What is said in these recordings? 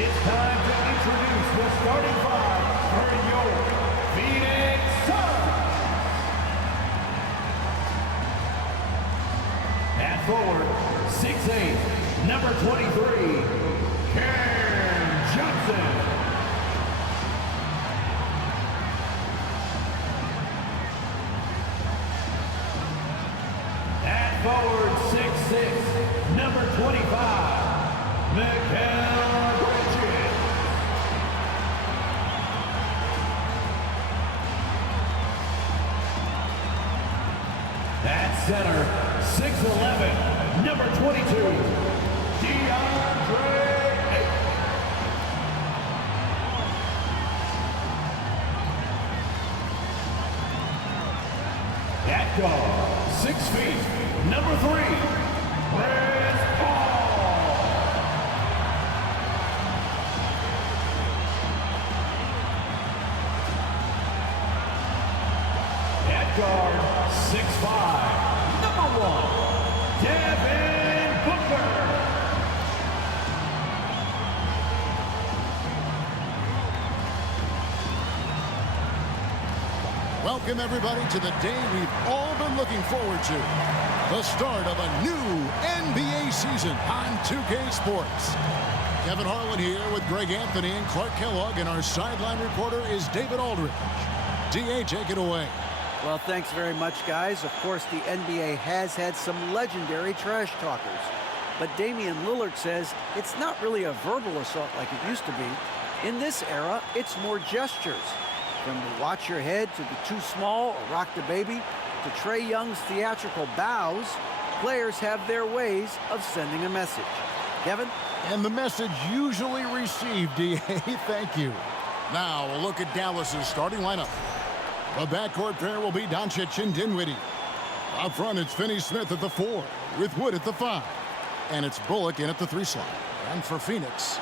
It's time to introduce the starting five for your Phoenix Suns. At forward, 6'8", number 23, Cam Johnson. At forward, 6'6", number 25, Mikal Bridges. At center, 6'11", number 22, DeAndre Ayton. At guard, 6 feet, number 3, Chris Paul. At guard, 6'5", number 1, Devin Booker. Welcome, everybody, to the day we've all been looking forward to. The start of a new NBA season on 2K Sports. Kevin Harlan here with Greg Anthony and Clark Kellogg, and our sideline reporter is David Aldridge. D.A., take it away. Well, thanks very much, guys. Of course, the NBA has had some legendary trash talkers. But Damian Lillard says it's not really a verbal assault like it used to be. In this era, it's more gestures. From the watch your head to the too small or rock the baby to Trae Young's theatrical bows, players have their ways of sending a message. Kevin? And the message usually received, D.A. Thank you. Now, a look at Dallas's starting lineup. The backcourt pair will be Doncic and Dinwiddie. Up front, it's Finney-Smith at the 4, with Wood at the 5. And it's Bullock in at the 3 slot. And for Phoenix,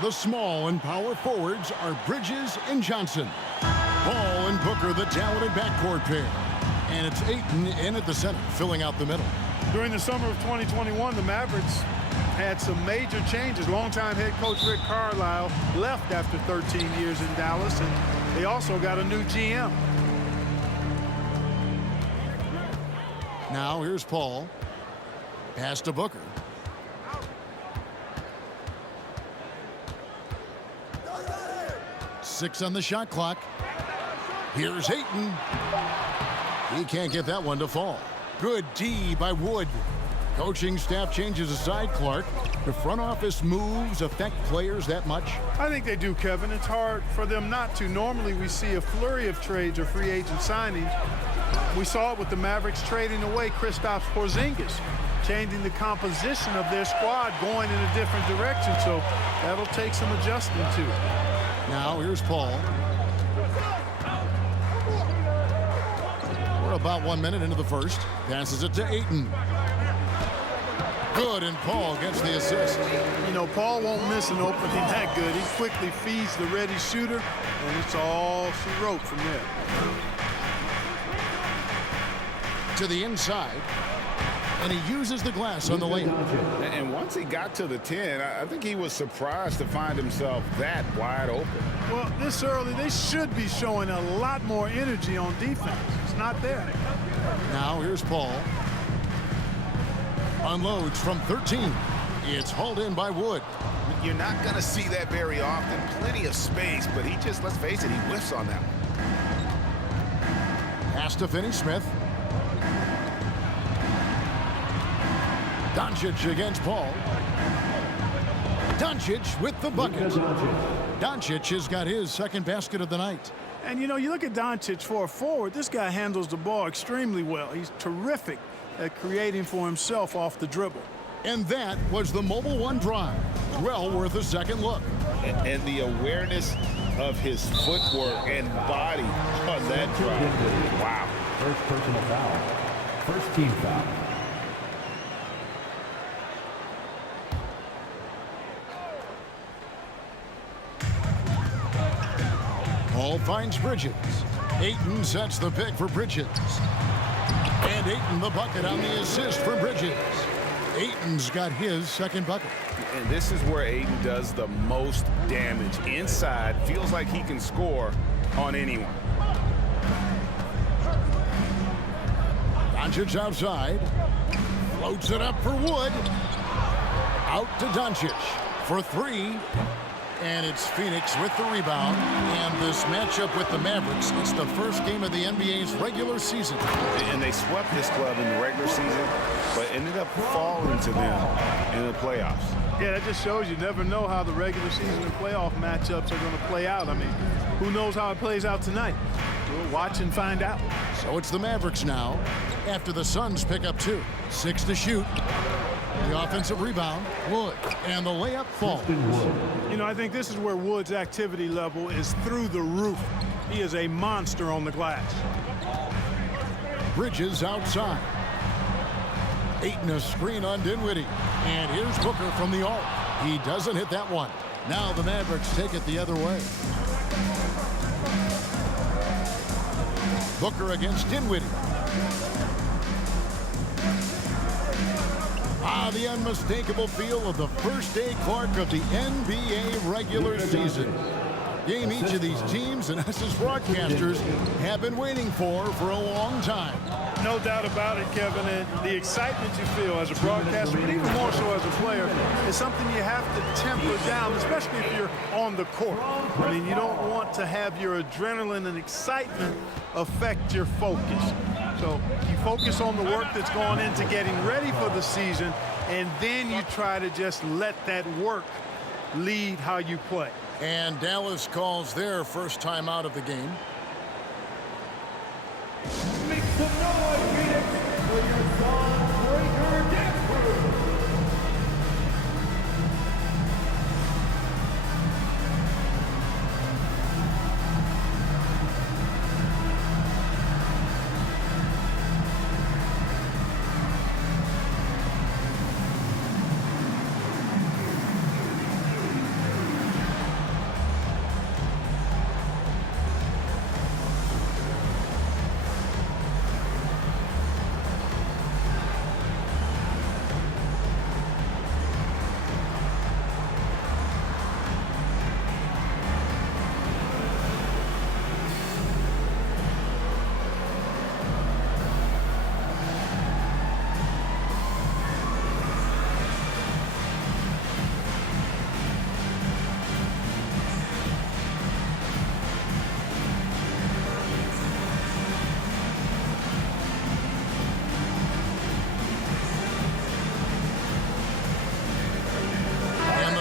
the small and power forwards are Bridges and Johnson. Paul and Booker, the talented backcourt pair. And it's Ayton in at the center, filling out the middle. During the summer of 2021, the Mavericks had some major changes. Longtime head coach Rick Carlisle left after 13 years in Dallas, and they also got a new GM. Now here's Paul. Pass to Booker. Six on the shot clock. Here's Ayton. He can't get that one to fall. Good D by Wood. Coaching staff changes aside, Clark. The front office moves affect players that much? I think they do, Kevin. It's hard for them not to. Normally we see a flurry of trades or free agent signings. We saw it with the Mavericks trading away Kristaps Porzingis, changing the composition of their squad, going in a different direction. So that'll take some adjusting to. Now here's Paul. We're about 1 minute into the first. Passes it to Ayton. Good, and Paul gets the assist. You know, Paul won't miss an opening that good. He quickly feeds the ready shooter, and it's all she wrote from there. To the inside, and he uses the glass on the layup. And once he got to the 10, I think he was surprised to find himself that wide open. Well, this early, they should be showing a lot more energy on defense. It's not there. Now here's Paul. Unloads from 13. It's hauled in by Wood. You're not going to see that very often. Plenty of space, but he just, let's face it, he whiffs on that one. Pass to Finney-Smith. Doncic against Paul. Doncic with the bucket. Doncic has got his second basket of the night. And, you know, you look at Doncic for a forward, this guy handles the ball extremely well. He's terrific at creating for himself off the dribble. And that was the Mobile One drive. Well worth a second look. And the awareness of his footwork and body on that drive. Wow. First personal foul. First team foul. Paul finds Bridges. Ayton sets the pick for Bridges. And Ayton the bucket on the assist for Bridges. Ayton's got his second bucket. And this is where Ayton does the most damage. Inside, feels like he can score on anyone. Doncic outside. Floats it up for Wood. Out to Doncic for three. And it's Phoenix with the rebound. And this matchup with the Mavericks, it's the first game of the NBA's regular season. And they swept this club in the regular season, but ended up falling to them in the playoffs. Yeah, that just shows you never know how the regular season and playoff matchups are going to play out. I mean, who knows how it plays out tonight? We'll watch and find out. So it's the Mavericks now after the Suns pick up 2. 6 to shoot. The offensive rebound, Wood, and the layup falls. You know, I think this is where Wood's activity level is through the roof. He is a monster on the glass. Bridges outside. Ayton a screen on Dinwiddie. And here's Booker from the arc. He doesn't hit that one. Now the Mavericks take it the other way. Booker against Dinwiddie. The unmistakable feel of the first day Clark of the NBA regular season. Game each of these teams and us as broadcasters have been waiting for a long time. No doubt about it, Kevin. And the excitement you feel as a broadcaster, but even more so as a player, is something you have to temper down, especially if you're on the court. I mean, you don't want to have your adrenaline and excitement affect your focus. So you focus on the work that's gone into getting ready for the season, and then you try to just let that work lead how you play. And Dallas calls their first time out of the game. Make some noise, Phoenix, for your song breaker dance crew.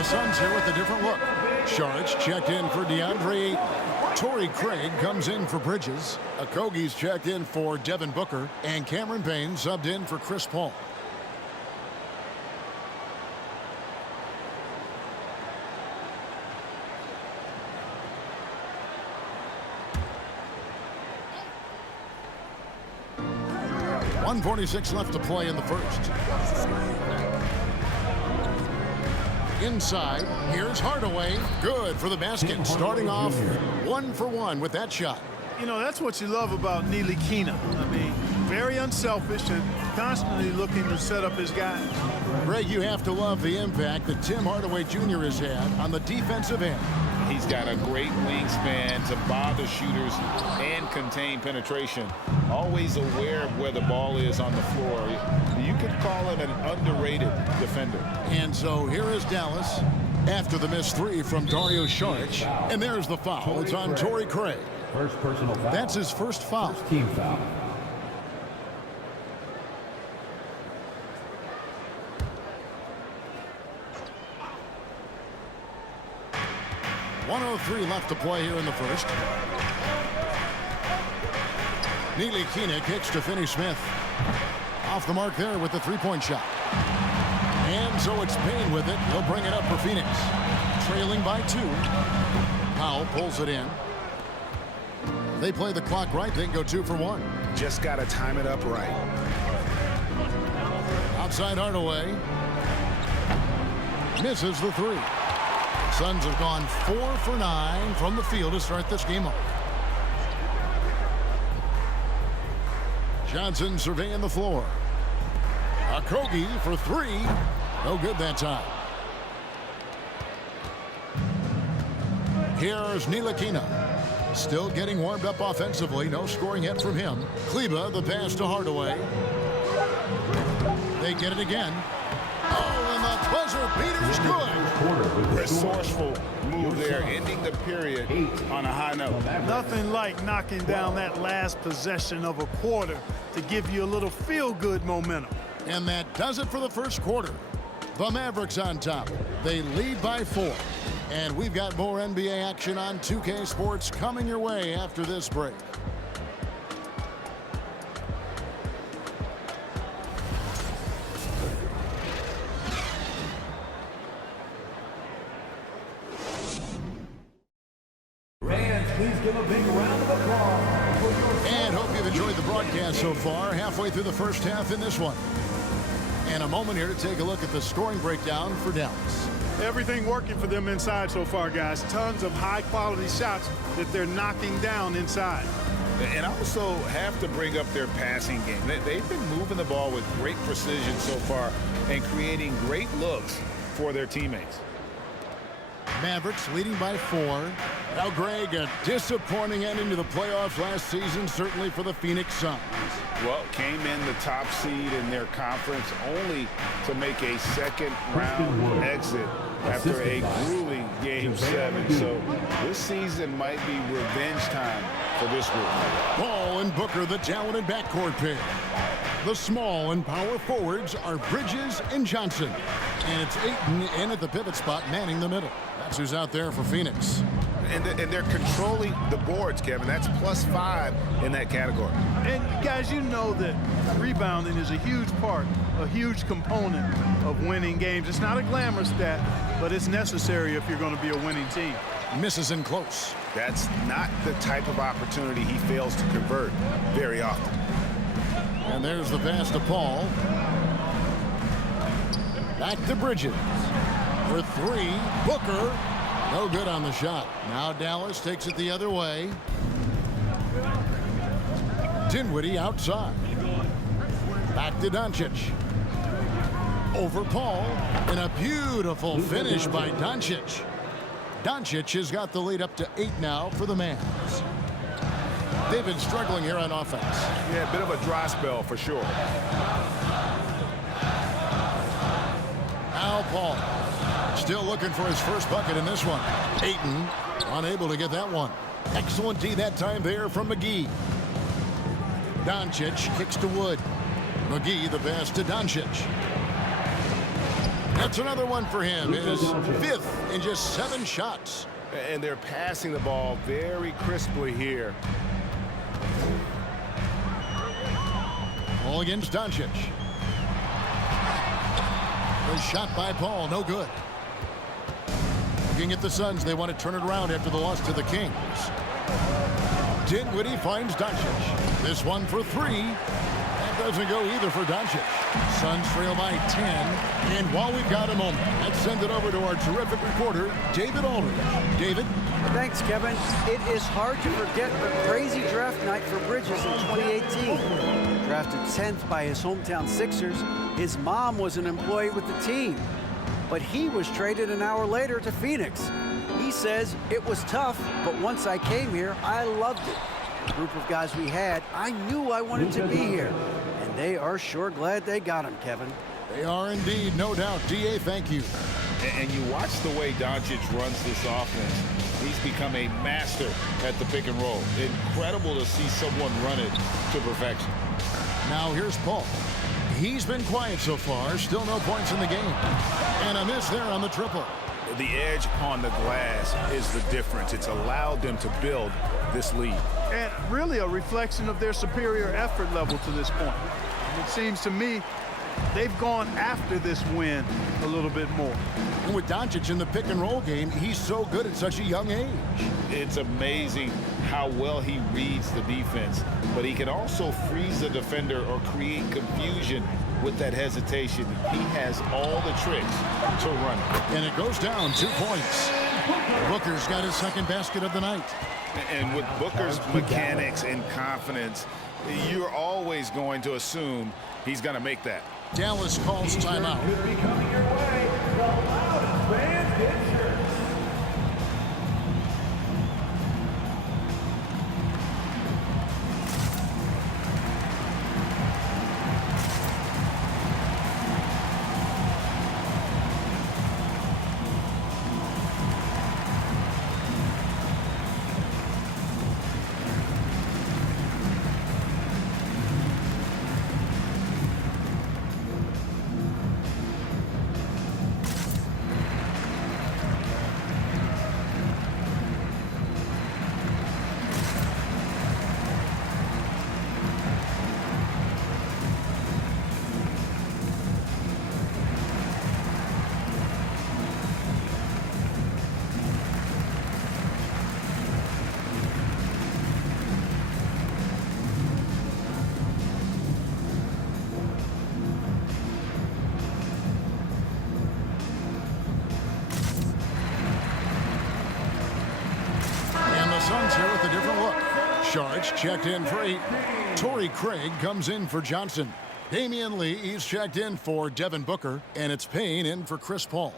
Suns here with a different look. Sharich checked in for DeAndre. Torrey Craig comes in for Bridges. Okogie's checked in for Devin Booker. And Cameron Payne subbed in for Chris Paul. .146 left to play in the first. Inside, here's Hardaway. Good for the basket. Starting off 1 for 1 with that shot. You know, that's what you love about Ntilikina. I mean, very unselfish and constantly looking to set up his guys. Greg, you have to love the impact that Tim Hardaway Jr. has had on the defensive end. He's got a great wingspan to bother shooters and contain penetration. Always aware of where the ball is on the floor. You could call it an underrated defender. And so here is Dallas after the missed three from Dario Saric. And there's the foul. It's on Torrey Craig. First personal foul. That's his first foul. First team foul. .103 left to play here in the first. Ntilikina kicks to Finney-Smith. Off the mark there with the three-point shot. And so it's Payne with it. He'll bring it up for Phoenix. Trailing by 2. Powell pulls it in. They play the clock right. They can go 2 for 1. Just got to time it up right. Outside Hardaway. Misses the 3. Suns have gone 4 for 9 from the field to start this game off. Johnson surveying the floor. Kogi for three. No good that time. Here's Ntilikina. Still getting warmed up offensively. No scoring yet from him. Kleba, the pass to Hardaway. They get it again. Oh, and the buzzer beater's good. Resourceful move there, ending the period on a high note. Nothing like knocking down that last possession of a quarter to give you a little feel-good momentum. And that does it for the first quarter. The Mavericks on top. They lead by 4. And we've got more NBA action on 2K Sports coming your way after this break. Fans, please give a big round of applause. And hope you've enjoyed the broadcast so far. Halfway through the first half in this one. And a moment here to take a look at the scoring breakdown for Dallas. Everything working for them inside so far, guys. Tons of high-quality shots that they're knocking down inside. And I also have to bring up their passing game. They've been moving the ball with great precision so far and creating great looks for their teammates. Mavericks leading by 4. Now, Greg, a disappointing ending to the playoffs last season, certainly for the Phoenix Suns. Well, came in the top seed in their conference only to make a second-round exit after a grueling Game 7. So this season might be revenge time for this group. Paul and Booker, the talented backcourt pair. The small and power forwards are Bridges and Johnson. And it's Ayton in at the pivot spot, manning the middle. That's who's out there for Phoenix. And they're controlling the boards, Kevin. That's +5 in that category. And, guys, you know that rebounding is a huge part, a huge component of winning games. It's not a glamorous stat, but it's necessary if you're going to be a winning team. Misses in close. That's not the type of opportunity he fails to convert very often. And there's the pass to Paul. Back to Bridges. For 3, Booker. No good on the shot. Now Dallas takes it the other way. Dinwiddie outside. Back to Doncic. Over Paul. And a beautiful finish by Doncic. Doncic has got the lead up to 8 now for the Mavs. They've been struggling here on offense. Yeah, a bit of a dry spell for sure. Now Paul. Still looking for his first bucket in this one. Ayton unable to get that one. Excellent D that time there from McGee. Doncic kicks to Wood. McGee the pass to Doncic. That's another one for him. His 5th in just 7 shots. And they're passing the ball very crisply here. Ball against Doncic. The shot by Paul, no good. Looking at the Suns, they want to turn it around after the loss to the Kings. Dinwiddie finds Doncic. This one for 3. That doesn't go either for Doncic. Suns trail by 10. And while we've got a moment, let's send it over to our terrific reporter, David Aldridge. David? Thanks, Kevin. It is hard to forget the crazy draft night for Bridges in 2018. Drafted 10th by his hometown Sixers, his mom was an employee with the team. But he was traded an hour later to Phoenix. He says, it was tough, but once I came here, I loved it. The group of guys we had, I knew I wanted to be here. And they are sure glad they got him, Kevin. They are indeed, no doubt. D.A., thank you. And you watch the way Doncic runs this offense. He's become a master at the pick and roll. Incredible to see someone run it to perfection. Now here's Paul. He's been quiet so far. Still no points in the game. And a miss there on the triple. The edge on the glass is the difference. It's allowed them to build this lead. And really a reflection of their superior effort level to this point. It seems to me they've gone after this win a little bit more. And with Doncic in the pick and roll game, he's so good at such a young age. It's amazing how well he reads the defense, but he can also freeze the defender or create confusion with that hesitation. He has all the tricks to run. And it goes down 2 points. Booker's got his second basket of the night. And with Booker's mechanics and confidence, you're always going to assume he's going to make that. Dallas calls timeout. Could be coming your way. The loudest fans get shirts. Suns here with a different look. Sharge checked in for 8. Torrey Craig comes in for Johnson. Damian Lee, he's checked in for Devin Booker. And it's Payne in for Chris Paul.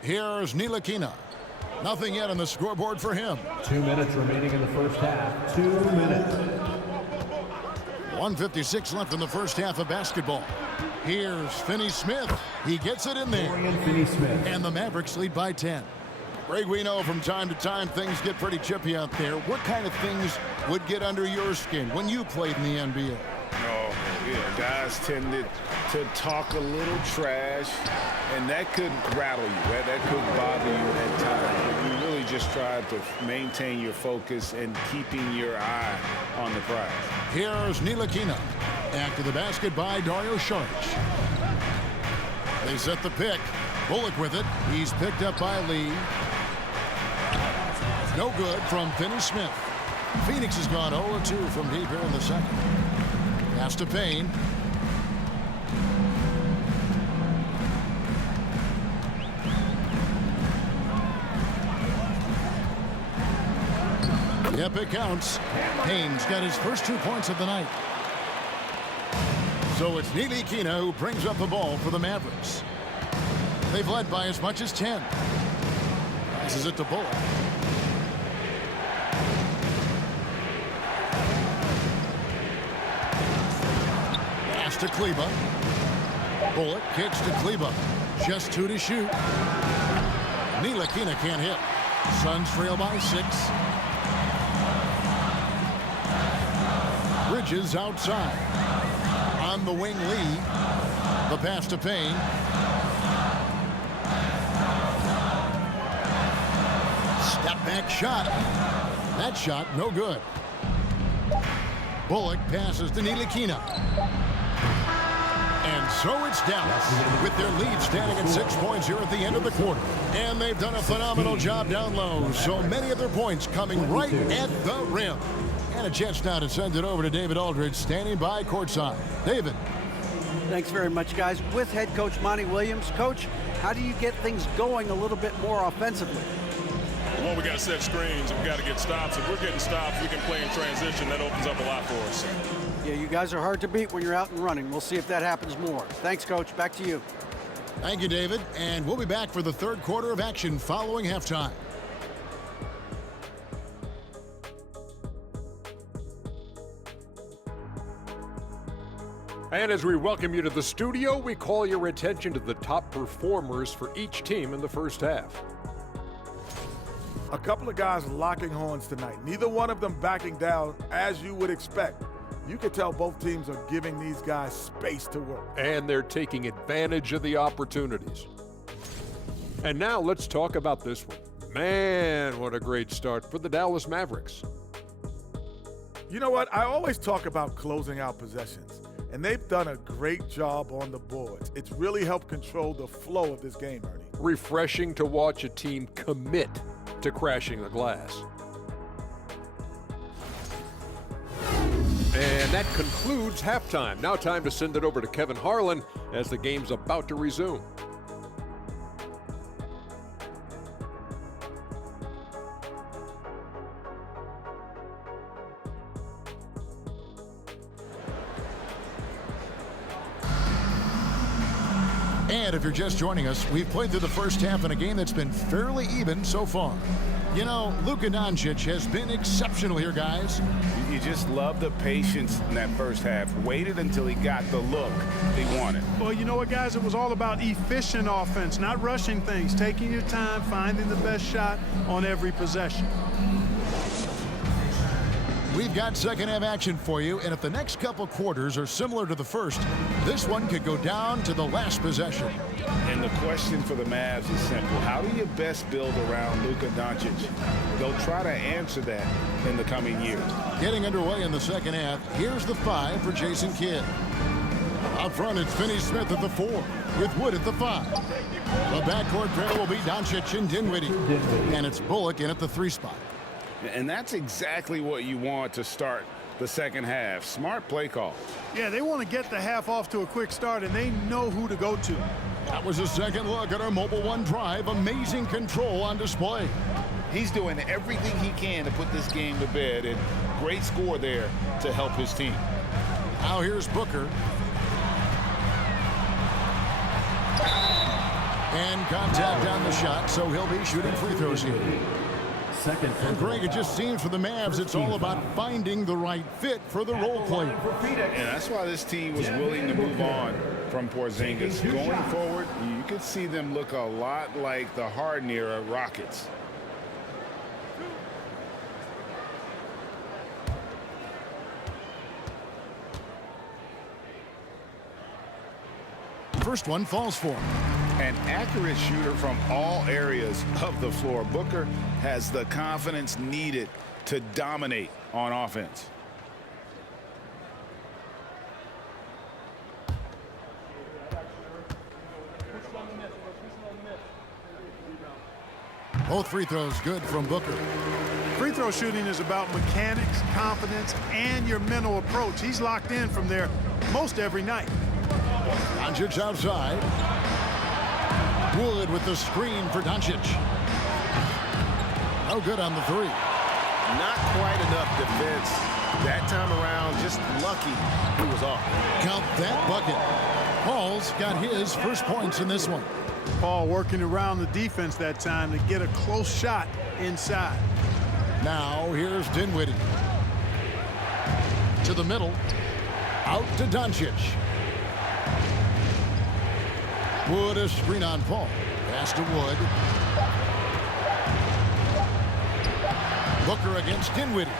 Here's Ntilikina. Nothing yet on the scoreboard for him. 2 minutes remaining in the first half. 2 minutes. 1:56 left in the first half of basketball. Here's Finney Smith. He gets it in there. Finney-Smith. And the Mavericks lead by 10. Greg, we know from time to time things get pretty chippy out there. What kind of things would get under your skin when you played in the NBA? Oh, yeah, guys tended to talk a little trash, and that could rattle you. That could bother you at times. But you really just try to maintain your focus and keeping your eye on the prize. Here's Ntilikina. After the basket by Dario Saric. They set the pick. Bullock with it. He's picked up by Lee. No good from Finney Smith. Phoenix has gone 0-2 from deep here in the second. Pass to Payne. Yep, it counts. Payne's got his first 2 points of the night. So it's Ntilikina who brings up the ball for the Mavericks. They've led by as much as 10. Passes it to Bullock. Pass to Kleba. Bullock kicks to Kleba. Just 2 to shoot. Ntilikina can't hit. Suns trail by 6. Bridges outside. On the wing, Lee. The pass to Payne. Step back shot. That shot, no good. Bullock passes to Ntilikina. And so it's Dallas with their lead standing at 6 points here at the end of the quarter. And they've done a phenomenal job down low. So many of their points coming right at the rim. And a chance now to send it over to David Aldridge, standing by courtside. David. Thanks very much, guys. With head coach Monty Williams. Coach, how do you get things going a little bit more offensively? Well, we got to set screens and we got to get stops. If we're getting stops, we can play in transition. That opens up a lot for us. Yeah, you guys are hard to beat when you're out and running. We'll see if that happens more. Thanks, Coach. Back to you. Thank you, David. And we'll be back for the third quarter of action following halftime. And as we welcome you to the studio, we call your attention to the top performers for each team in the first half. A couple of guys locking horns tonight. Neither one of them backing down as you would expect. You can tell both teams are giving these guys space to work. And they're taking advantage of the opportunities. And now let's talk about this one. Man, what a great start for the Dallas Mavericks. You know what? I always talk about closing out possessions, and they've done a great job on the boards. It's really helped control the flow of this game, Ernie. Refreshing to watch a team commit to crashing the glass. And that concludes halftime. Now time to send it over to Kevin Harlan as the game's about to resume. And if you're just joining us, we've played through the first half in a game that's been fairly even so far. You know, Luka Doncic has been exceptional here, guys. You just love the patience in that first half. Waited until he got the look he wanted. Well, you know what, guys? It was all about efficient offense, not rushing things, taking your time, finding the best shot on every possession. We've got second half action for you, and if the next couple quarters are similar to the first, this one could go down to the last possession. And the question for the Mavs is simple. How do you best build around Luka Doncic? They'll try to answer that in the coming years. Getting underway in the second half, here's the 5 for Jason Kidd. Up front, it's Finney Smith at the 4, with Wood at the 5. The backcourt pair will be Doncic and Dinwiddie, and it's Bullock in at the 3 spot. And that's exactly what you want to start the second half. Smart play call. Yeah, they want to get the half off to a quick start, and they know who to go to. That was a second look at our Mobile One drive. Amazing control on display. He's doing everything he can to put this game to bed, and great score there to help his team. Now here's Booker. And contact on the shot, so he'll be shooting free throws here. And Greg, it just seems for the Mavs, it's all about finding the right fit for the role player. And that's why this team was willing to move on from Porzingis. Going forward, you could see them look a lot like the Harden era Rockets. First one falls for him. An accurate shooter from all areas of the floor. Booker has the confidence needed to dominate on offense. Both free throws good from Booker. Free throw shooting is about mechanics, confidence, and your mental approach. He's locked in from there most every night. Doncic outside. Wood with the screen for Doncic. No good on the 3. Not quite enough defense that time around. Just lucky he was off. Count that bucket. Paul's got his first points in this one. Paul working around the defense that time to get a close shot inside. Now here's Dinwiddie. To the middle. Out to Doncic. Wood a screen on Paul. Pass to Wood. Booker against Dinwiddie.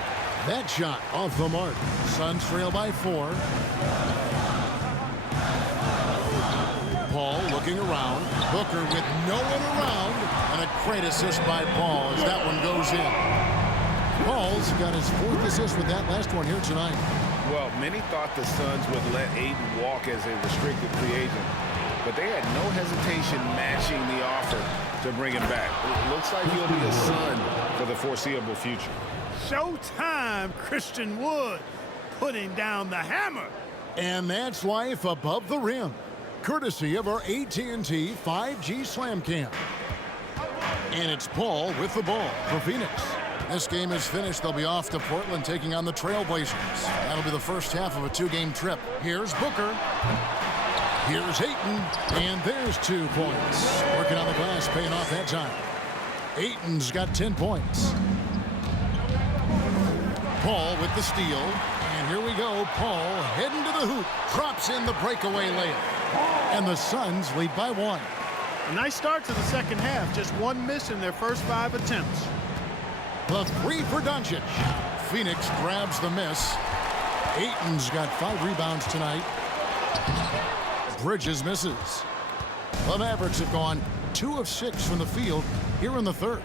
That shot off the mark. Suns trail by 4. Paul looking around. Booker with no one around. And a great assist by Paul as that one goes in. Paul's got his 4th assist with that last one here tonight. Well, many thought the Suns would let Ayton walk as a restricted free agent, but they had no hesitation matching the offer to bring him back. It looks like he'll be a Sun for the foreseeable future. Showtime, Christian Wood putting down the hammer. And that's life above the rim, courtesy of our AT&T 5G Slam Cam. And it's Paul with the ball for Phoenix. This game is finished. They'll be off to Portland taking on the Trailblazers. That'll be the first half of a 2-game trip. Here's Booker. Here's Ayton. And there's 2 points. Working on the glass, paying off that time. Ayton's got 10 points. Paul with the steal. And here we go. Paul heading to the hoop. Drops in the breakaway layup. And the Suns lead by 1. A nice start to the second half. Just 1 miss in their first 5 attempts. The 3 for Doncic. Phoenix grabs the miss. Ayton's got 5 rebounds tonight. Bridges misses. The Mavericks have gone 2 of 6 from the field here in the 3rd.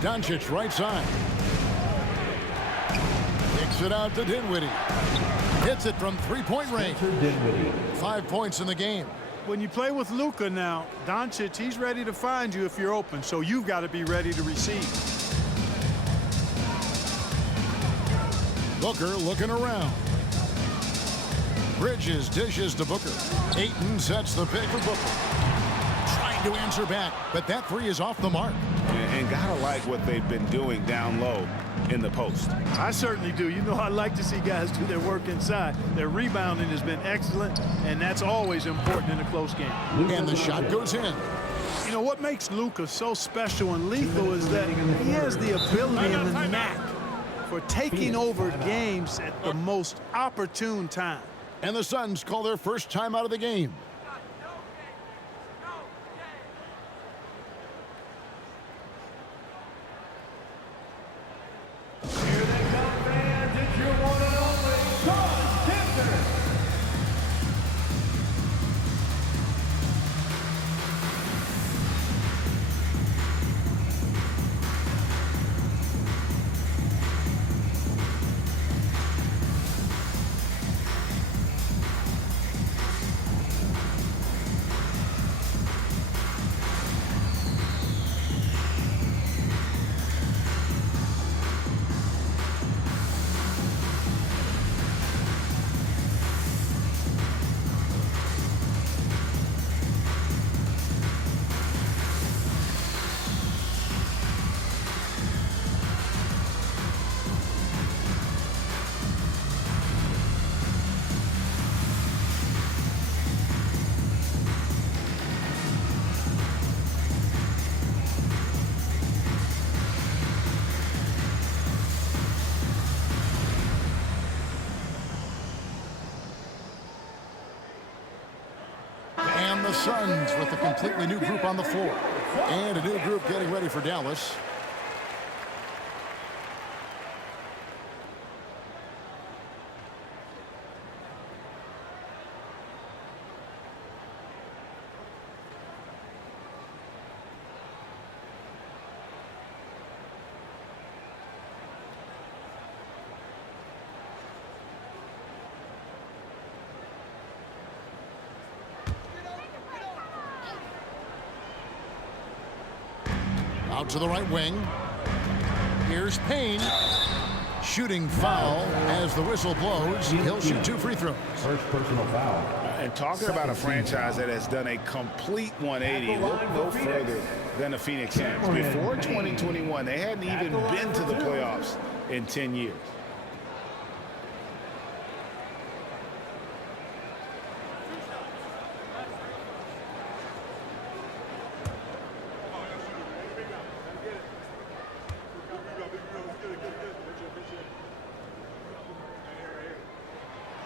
Doncic right side. Kicks it out to Dinwiddie. Hits it from 3-point range. 5 points in the game. When you play with Luka now, Doncic, he's ready to find you if you're open, so you've got to be ready to receive. Booker looking around. Bridges dishes to Booker. Ayton sets the pick for Booker. Trying to answer back, but that three is off the mark. And gotta like what they've been doing down low in the post. I certainly do. You know, I like to see guys do their work inside. Their rebounding has been excellent, and that's always important in a close game. And the shot goes in. You know, what makes Luka so special and lethal is that he has the ability and the knack for taking over games at the most opportune time. And the Suns call their first time out of the game. Here they come, fans. It's your one and only John Denver. And the Suns with a completely new group on the floor. And a new group getting ready for Dallas. Out to the right wing. Here's Payne. Shooting foul as the whistle blows. He'll shoot 2 free throws. First personal foul. And talking about a franchise that has done a complete 180, look no further than the Phoenix Suns. Before 2021, they hadn't even been to the playoffs in 10 years.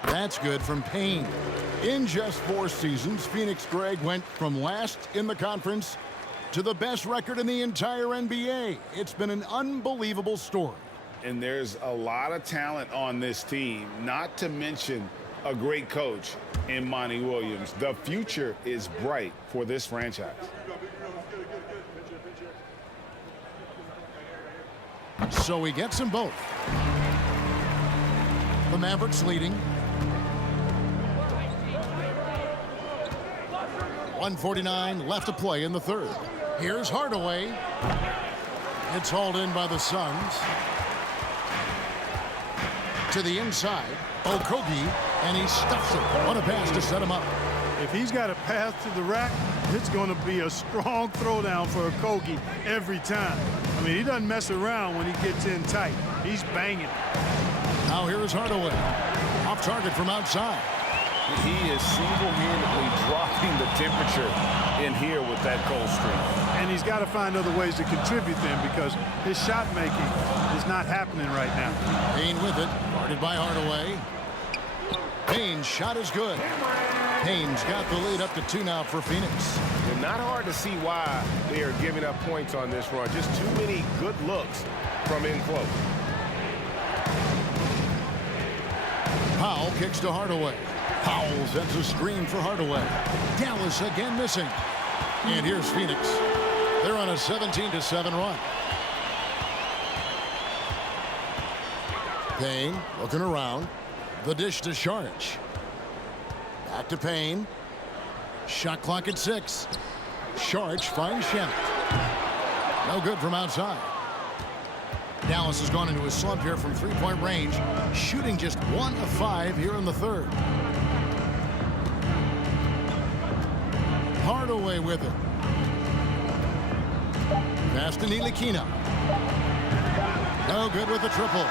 That's good from Payne. In just 4 seasons, Phoenix Greg went from last in the conference to the best record in the entire NBA. It's been an unbelievable story. And there's a lot of talent on this team, not to mention a great coach in Monty Williams. The future is bright for this franchise. So he gets them both. The Mavericks leading. 1:49 left to play in the third. Here's Hardaway. It's hauled in by the Suns. To the inside, Okogie, and he stuffs it. What a pass to set him up. If he's got a path to the rack, it's going to be a strong throwdown for Okogie every time. I mean, he doesn't mess around when he gets in tight. He's banging. Now here is Hardaway. Off target from outside. He is single-handedly dropping the temperature in here with that cold streak. And he's got to find other ways to contribute then, because his shot making is not happening right now. Payne with it, guarded by Hardaway. Payne's shot is good. Payne's got the lead up to 2 now for Phoenix. And not hard to see why they are giving up points on this run. Just too many good looks from in close. Powell kicks to Hardaway. Powell sends a screen for Hardaway. Dallas again missing. And here's Phoenix. They're on a 17-7 run. Payne looking around. The dish to Saric. Back to Payne. Shot clock at 6. Saric finds Shannon. No good from outside. Dallas has gone into a slump here from 3-point range, shooting just 1 of 5 here in the third. Hardaway with it. Pass to Ntilikina. No good with the triple.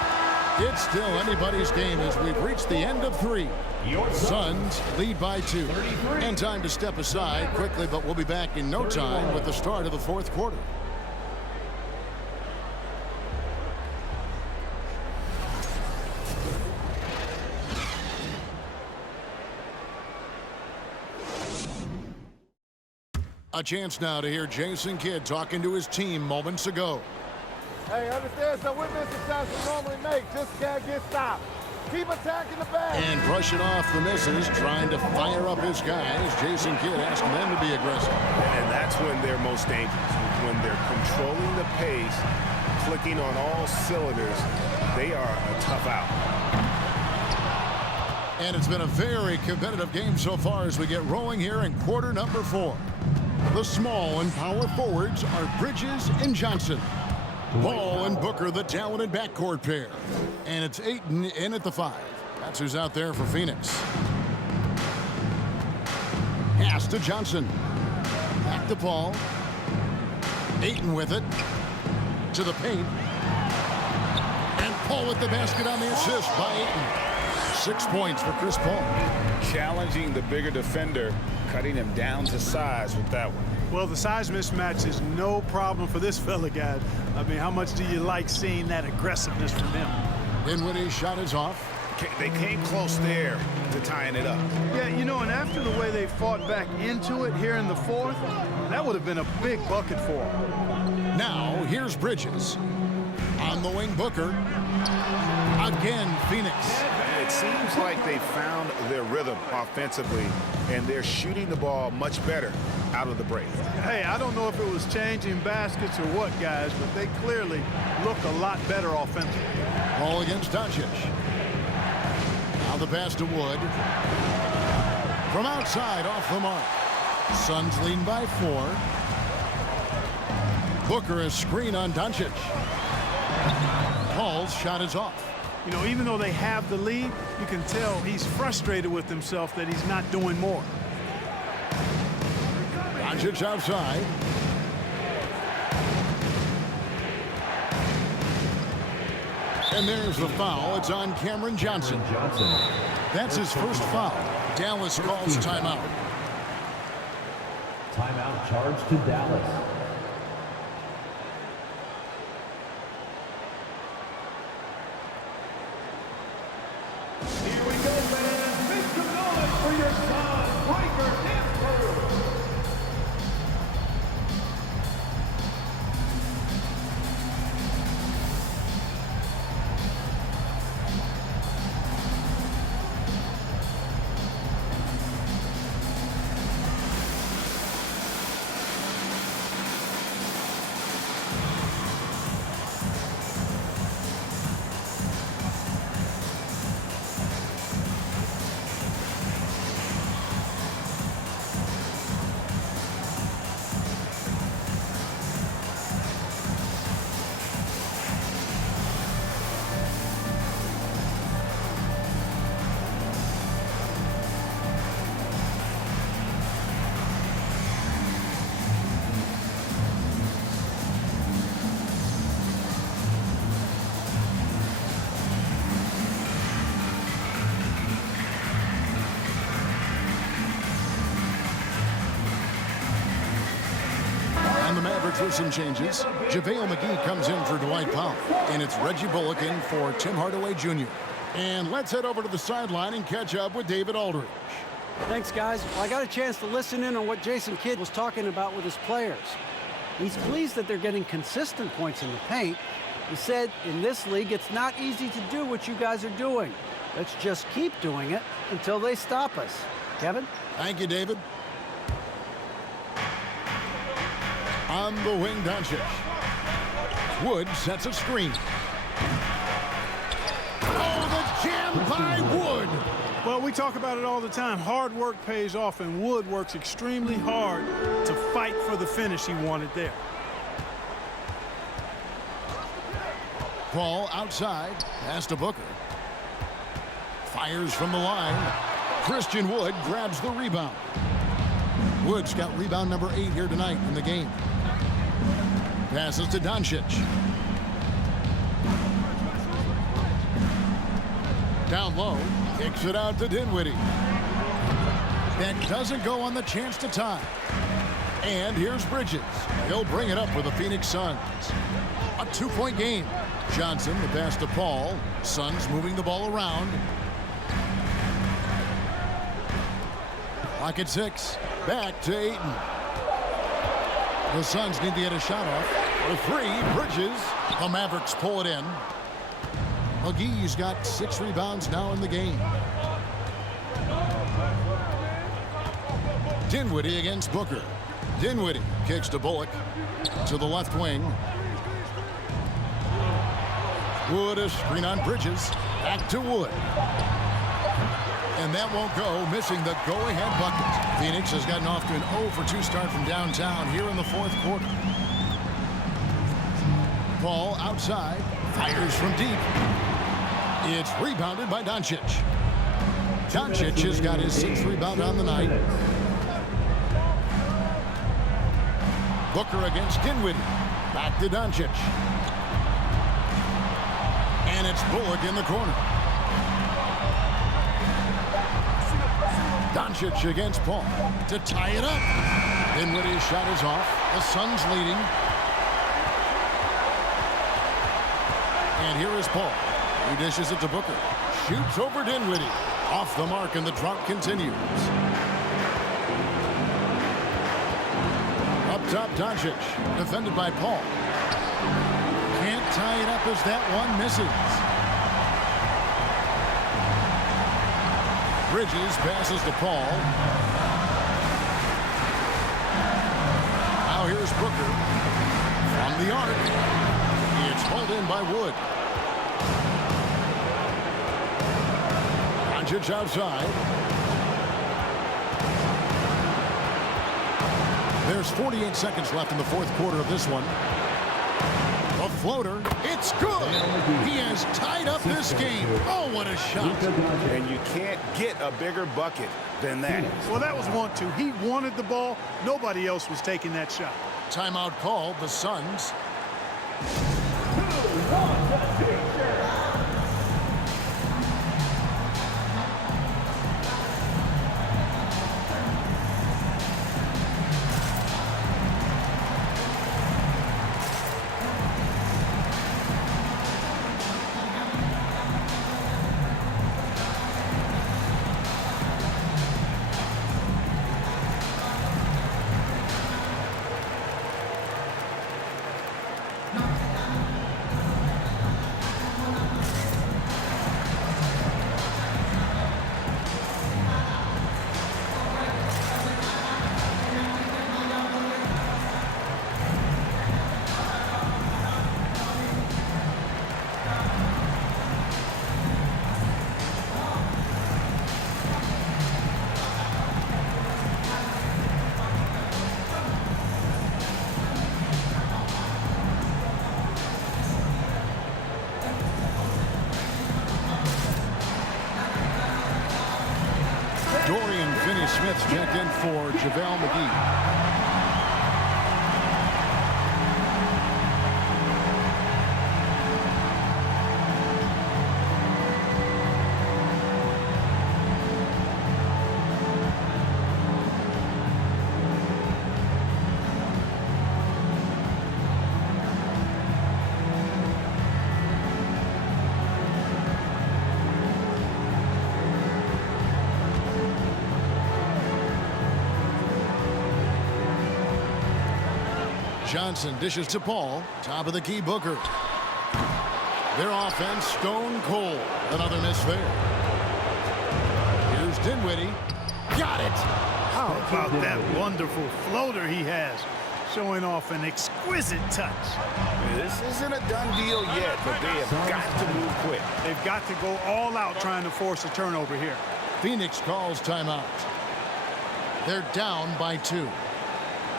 It's still anybody's game as we've reached the end of 3. Suns lead by 2. And time to step aside quickly, but we'll be back in no time with the start of the 4th quarter. A chance now to hear Jason Kidd talking to his team moments ago. Hey, understand, so we're missing shots we normally make. Just can't get stopped. Keep attacking the bag. And brushing off the misses, trying to fire up his guys. Jason Kidd asking them to be aggressive. And that's when they're most dangerous. When they're controlling the pace, clicking on all cylinders, they are a tough out. And it's been a very competitive game so far as we get rolling here in quarter number 4. The small and power forwards are Bridges and Johnson. Ball and Booker, the talented backcourt pair. And it's Ayton in at the 5. That's who's out there for Phoenix. Pass to Johnson. Back to Paul. Ayton with it. To the paint. And Paul with the basket on the assist by Ayton. 6 points for Chris Paul. Challenging the bigger defender, cutting him down to size with that one. Well, the size mismatch is no problem for this fella, guys. I mean, how much do you like seeing that aggressiveness from him? Dinwiddie's shot is off. They came close there to tying it up. Yeah, you know, and after the way they fought back into it here in the 4th, that would have been a big bucket for them. Now, here's Bridges. On the wing, Booker. Again, Phoenix. It seems like they found their rhythm offensively, and they're shooting the ball much better out of the break. Hey, I don't know if it was changing baskets or what, guys, but they clearly look a lot better offensively. Ball against Doncic. Now the pass to Wood. From outside, off the mark. Suns lead by 4. Booker is screen on Doncic. Paul's shot is off. You know, even though they have the lead, you can tell he's frustrated with himself that he's not doing more. Doncic outside. And there's the foul. It's on Cameron Johnson. That's his first foul. Dallas calls timeout. Timeout charged to Dallas. Here we go, fans. Make some noise for your son, Breaker Danforth. The Mavericks with some changes. JaVale McGee comes in for Dwight Powell. And it's Reggie Bullock in for Tim Hardaway Jr. And let's head over to the sideline and catch up with David Aldridge. Thanks, guys. Well, I got a chance to listen in on what Jason Kidd was talking about with his players. He's pleased that they're getting consistent points in the paint. He said, in this league, it's not easy to do what you guys are doing. Let's just keep doing it until they stop us. Kevin? Thank you, David. On the wing, Doncic. Wood sets a screen. Oh, the jam by Wood. Well, we talk about it all the time. Hard work pays off, and Wood works extremely hard to fight for the finish he wanted there. Paul outside. Pass to Booker. Fires from the line. Christian Wood grabs the rebound. Wood's got rebound number 8 here tonight in the game. Passes to Doncic. Down low, kicks it out to Dinwiddie. That doesn't go on the chance to tie. And here's Bridges. He'll bring it up for the Phoenix Suns. A 2-point game. Johnson, the pass to Paul. Suns moving the ball around. Clock at 6. Back to Ayton. The Suns need to get a shot off. The 3, Bridges. The Mavericks pull it in. McGee's got 6 rebounds now in the game. Dinwiddie against Booker. Dinwiddie kicks to Bullock. To the left wing. Wood, a screen on Bridges. Back to Wood. And that won't go, missing the go-ahead bucket. Phoenix has gotten off to an 0-for-2 start from downtown here in the 4th quarter. Ball outside. Fires from deep. It's rebounded by Doncic. Doncic has got his 6th rebound on the night. Booker against Dinwiddie. Back to Doncic. And it's Bullock in the corner. Doncic against Paul to tie it up. Dinwiddie's shot is off. The Suns leading. And here is Paul. He dishes it to Booker. Shoots over Dinwiddie. Off the mark, and the drought continues. Up top, Doncic. Defended by Paul. Can't tie it up as that one misses. Bridges passes to Paul. Now here's Booker. From the arc. It's hauled in by Wood. Doncic outside. There's 48 seconds left in the 4th quarter of this one. A floater. It's good. He has tied up this game. Oh, what a shot. And you can't get a bigger bucket than that. Well, that was 1-2. He wanted the ball. Nobody else was taking that shot. Timeout called. The Suns. Dorian Finney-Smith's checked in for JaVale McGee. Johnson dishes to Paul. Top of the key, Booker. Their offense stone cold. Another miss there. Here's Dinwiddie. Got it. How about that wonderful floater he has? Showing off an exquisite touch. This isn't a done deal yet, but they have got to move quick. They've got to go all out trying to force a turnover here. Phoenix calls timeout. They're down by 2.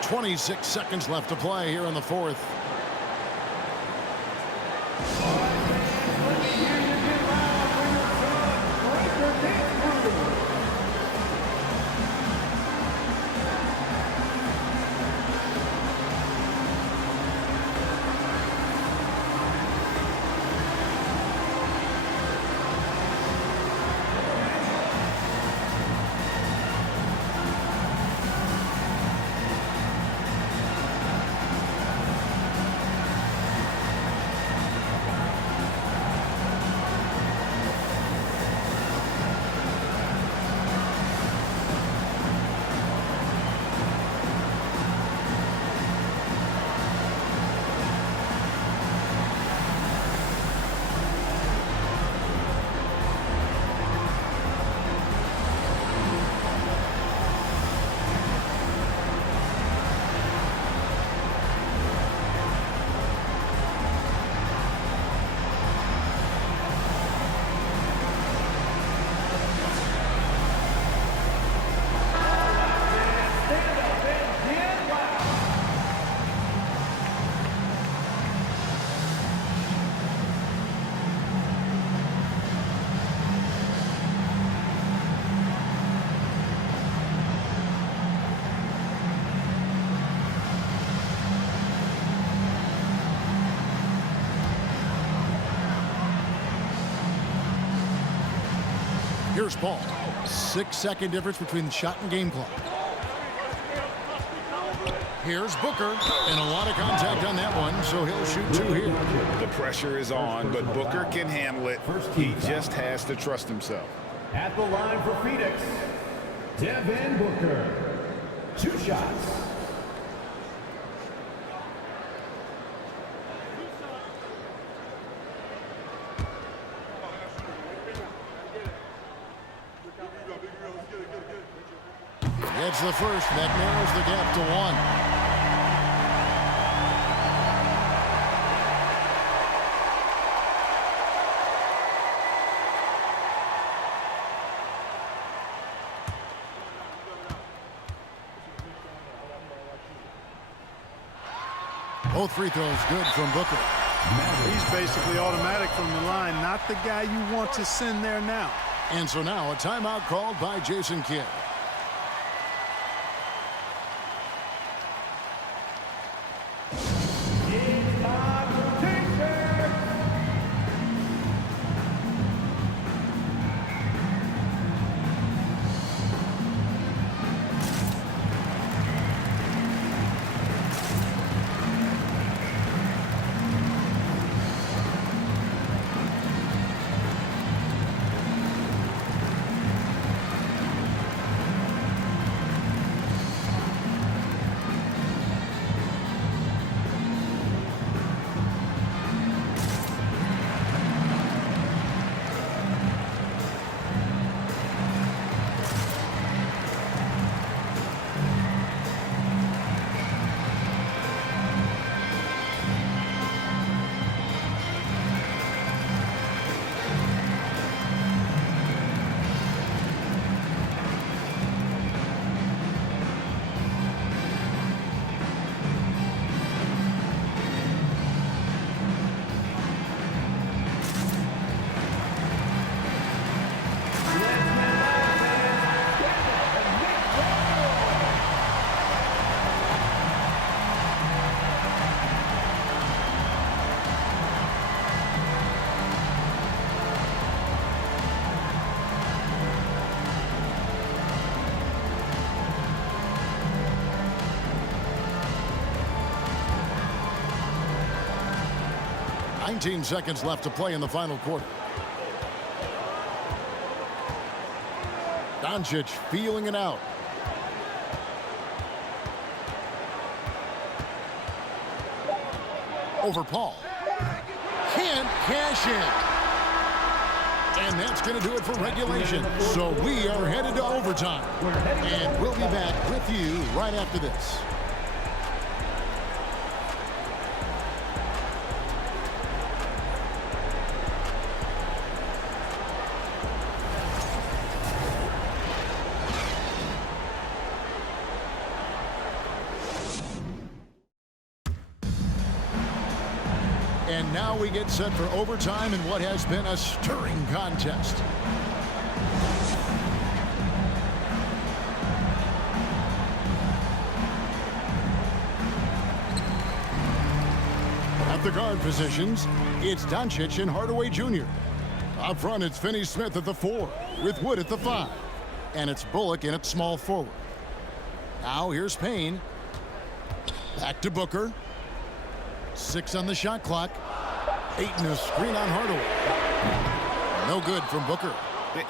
26 seconds left to play here in the 4th. Here's Paul. 6-second difference between the shot and game clock. Here's Booker, and a lot of contact on that one, so he'll shoot 2 here. The pressure is on, but Booker can handle it. He just has to trust himself. At the line for Phoenix, Devin Booker. 2 shots. Gets the first. That narrows the gap to 1. Both free throws good from Booker. He's basically automatic from the line, not the guy you want to send there now. And so now a timeout called by Jason Kidd. Nineteen seconds left to play in the final quarter. Doncic feeling it out. Over Paul. Can't cash in. And that's going to do it for regulation. So we are headed to overtime. And we'll be back with you right after this. And now we get set for overtime in what has been a stirring contest. At the guard positions, it's Doncic and Hardaway Jr. Up front, it's Finney-Smith at the 4, with Wood at the 5. And it's Bullock in at small forward. Now here's Payne. Back to Booker. 6 on the shot clock. 8 in a screen on Hardaway. No good from Booker.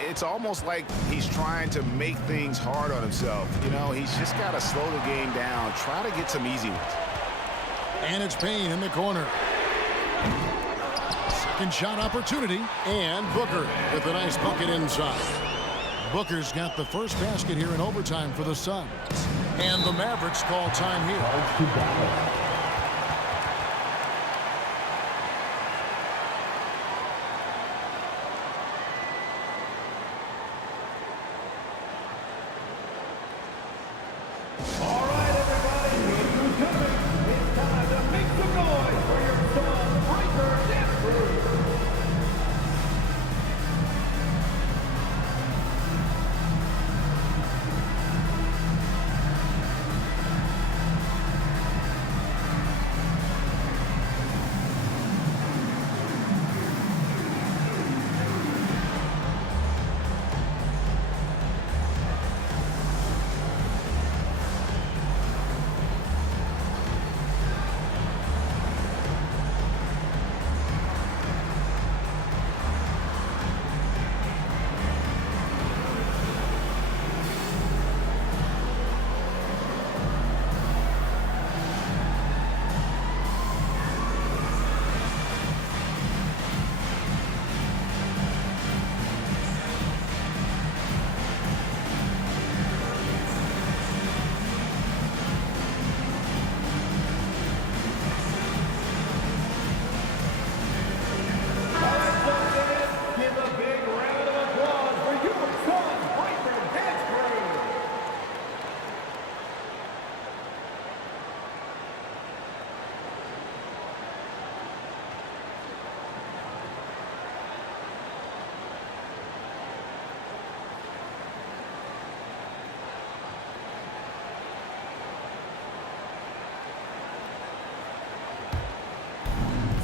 It's almost like he's trying to make things hard on himself. You know, he's just got to slow the game down. Try to get some easy ones. And it's Payne in the corner. Second shot opportunity. And Booker with a nice bucket inside. Booker's got the first basket here in overtime for the Suns. And the Mavericks call time here.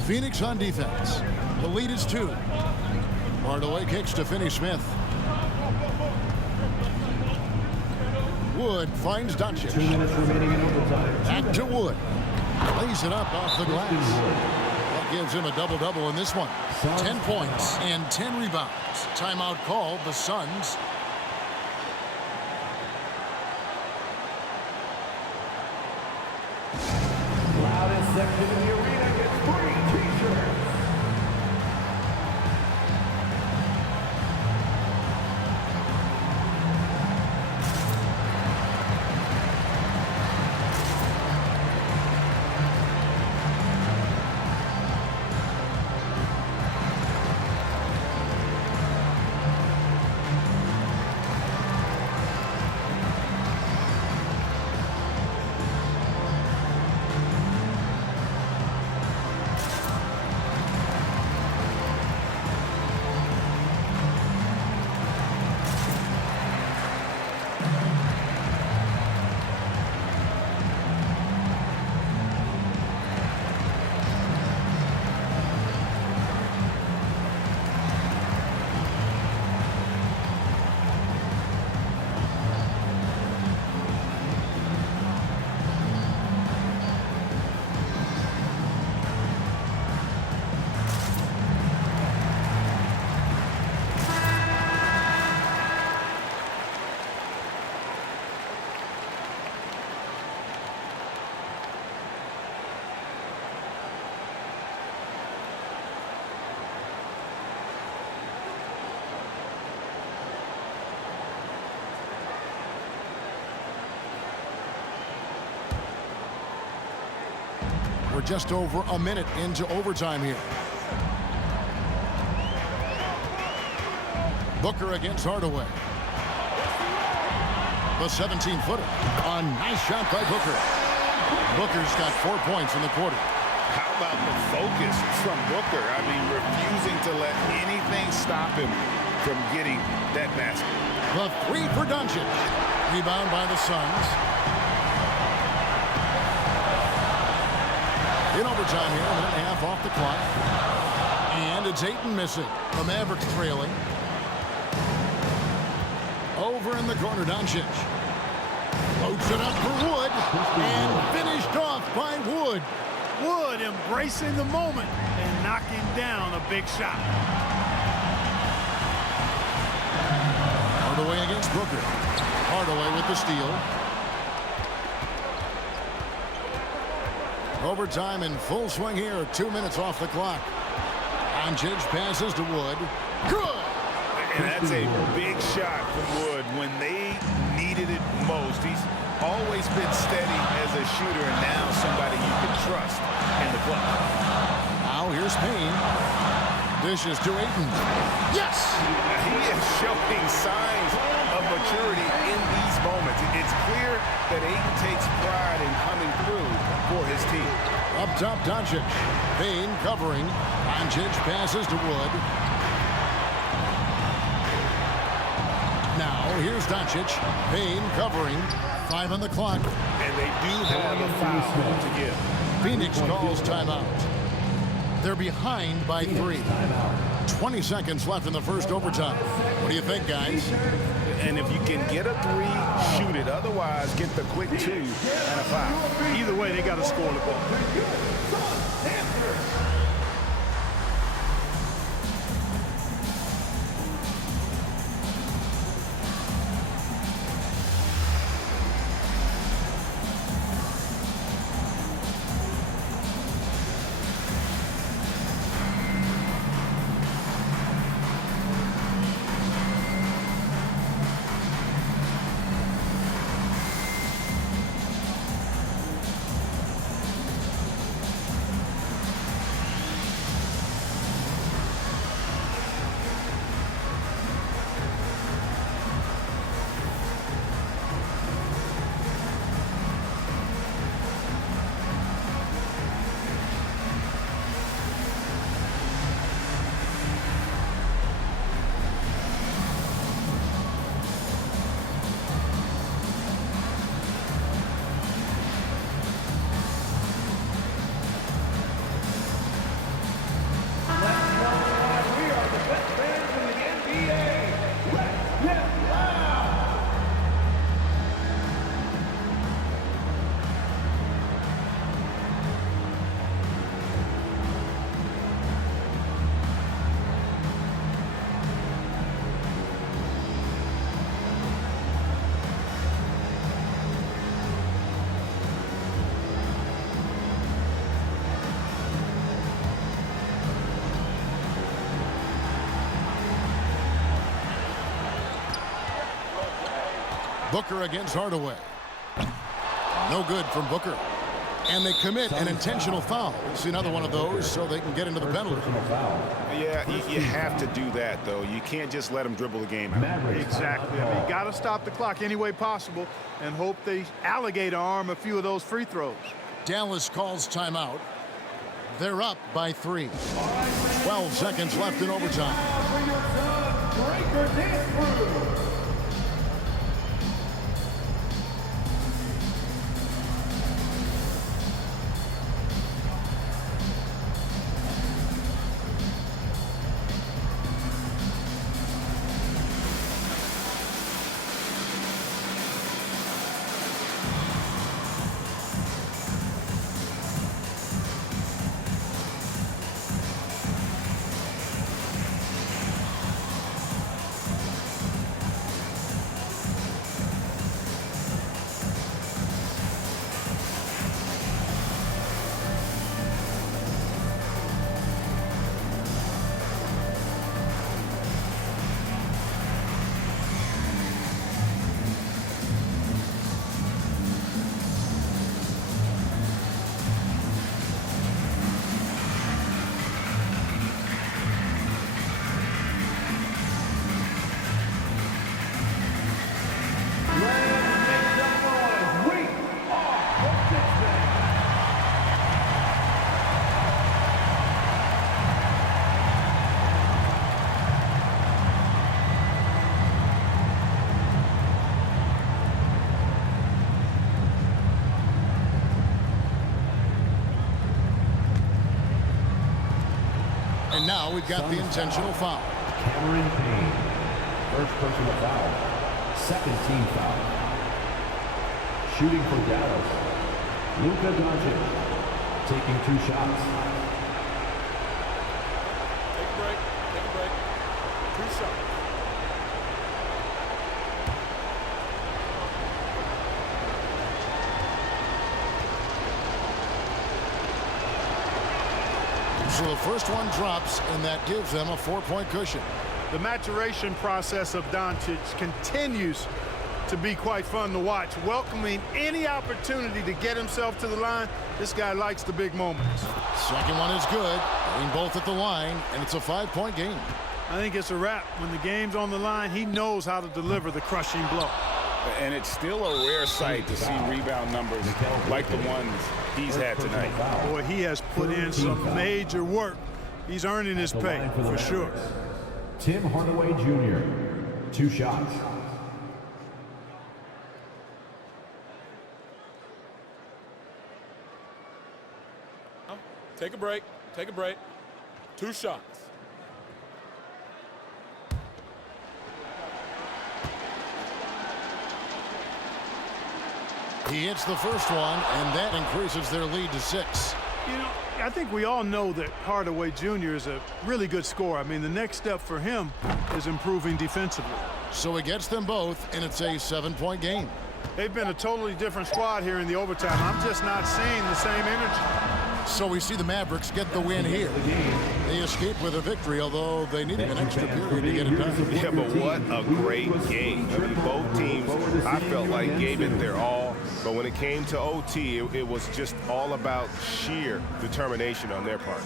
Phoenix on defense. The lead is 2. Hardaway kicks to Finney-Smith. Wood finds Doncic. 2 minutes remaining in overtime. Back to Wood. Lays it up off the glass. That gives him a double-double in this one. 10 points and 10 rebounds. Timeout called the Suns. Loudest section in the arena gets free t-shirts. We're just over a minute into overtime here. Booker against Hardaway. The 17-footer. A nice shot by Booker. Booker's got 4 points in the quarter. How about the focus from Booker? I mean, refusing to let anything stop him from getting that basket. The 3 for Doncic. Rebound by the Suns. In overtime here, a minute and a half off the clock. And it's Ayton missing. The Mavericks trailing. Over in the corner, Doncic. Loads it up for Wood. And finished off by Wood. Wood embracing the moment and knocking down a big shot. Hardaway against Booker. Hardaway with the steal. Overtime in full swing here. 2 minutes off the clock. Doncic passes to Wood. Good! And that's a big shot from Wood when they needed it most. He's always been steady as a shooter, and now somebody you can trust in the clutch. Now here's Payne. Dishes to Ayton. Yes! He is showing signs of maturity in these moments. It's clear that Ayton takes pride in coming through for his team. Up top, Doncic. Payne covering. Doncic passes to Wood. Now here's Doncic. Payne covering. 5 on the clock. And they do have a foul to give. Phoenix calls timeout. They're behind by 3. 20 seconds left in the first overtime. What do you think, guys? And if you can get a 3, shoot it. Otherwise, get the quick 2 and a foul. Either way, they got to score the ball. Booker against Hardaway. No good from Booker. And they commit an intentional foul. It's another one of those so they can get into the penalty. Yeah, you have to do that, though. You can't just let them dribble the game out. Exactly. I mean, you got to stop the clock any way possible and hope they alligator arm a few of those free throws. Dallas calls timeout. They're up by 3. 12 seconds left in overtime. For your son, Breaker dance crew. And now we've got the intentional foul. Cameron Payne. First personal foul. Second team foul. Shooting for Dallas. Luka Doncic. Taking 2 shots. Take a break. Take a break. 2 shots. So the first one drops, and that gives them a 4-point cushion. The maturation process of Doncic continues to be quite fun to watch, welcoming any opportunity to get himself to the line. This guy likes the big moments. Second one is good, getting both at the line, and it's a 5-point game. I think it's a wrap. When the game's on the line, he knows how to deliver the crushing blow. And it's still a rare sight to see rebound numbers like the ones he's had tonight. Boy, he has put in some major work. He's earning his pay, for sure. Tim Hardaway Jr. 2 shots. Take a break. Take a break. 2 shots. He hits the first one, and that increases their lead to 6. You know, I think we all know that Hardaway Jr. is a really good scorer. I mean, the next step for him is improving defensively. So he gets them both, and it's a 7-point game. They've been a totally different squad here in the overtime. I'm just not seeing the same energy. So we see the Mavericks get the win here. They escape with a victory, although they needed an extra period to get it done. Yeah, but what a great game. I mean, both teams, I felt like, gave it their all. But when it came to OT, it was just all about sheer determination on their part.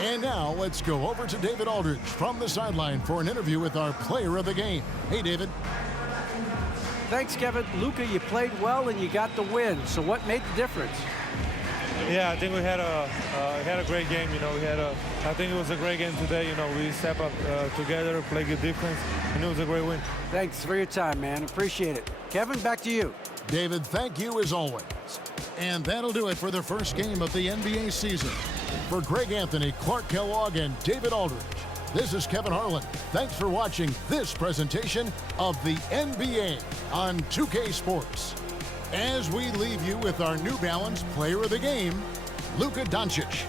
And now let's go over to David Aldridge from the sideline for an interview with our player of the game. Hey, David. Thanks, Kevin. Luka, you played well and you got the win. So what made the difference? Yeah, I think we had a great game. You know, I think it was a great game today. You know, we step up together, play good defense, and it was a great win. Thanks for your time, man. Appreciate it. Kevin, back to you. David, thank you as always. And that'll do it for the first game of the NBA season. For Greg Anthony, Clark Kellogg, and David Aldridge, this is Kevin Harlan. Thanks for watching this presentation of the NBA on 2K Sports. As we leave you with our New Balance Player of the Game, Luka Doncic.